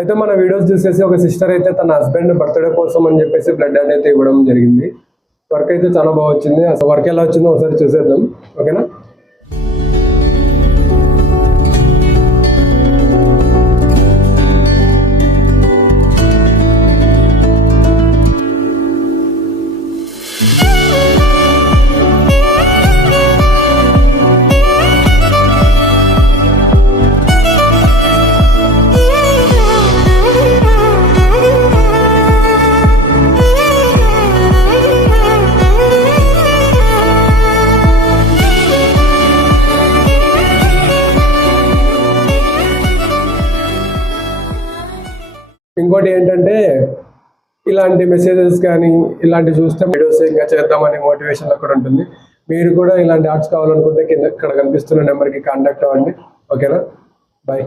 అయితే మన వీడియోస్ చూసేసి ఒక సిస్టర్ అయితే తన హస్బెండ్ బర్త్డే కోసం అని చెప్పేసి బ్లడ్ అయితే ఇవ్వడం జరిగింది. వర్క్ అయితే చాలా బాగా వచ్చింది. అసలు వర్క్ ఎలా వచ్చిందో ఒకసారి చూసేద్దాం, ఓకేనా? ఇంకోటి ఏంటంటే ఇలాంటి మెసేజెస్ కానీ ఇలాంటివి చూస్తే వీడియోస్ ఇంకా చేద్దామనే మోటివేషన్ కూడా ఉంటుంది. మీరు కూడా ఇలాంటి ఆర్ట్స్ కావాలనుకుంటే కింద ఇక్కడ కనిపిస్తున్న నెంబర్కి కాంటాక్ట్ అవ్వండి, ఓకేనా? బాయ్.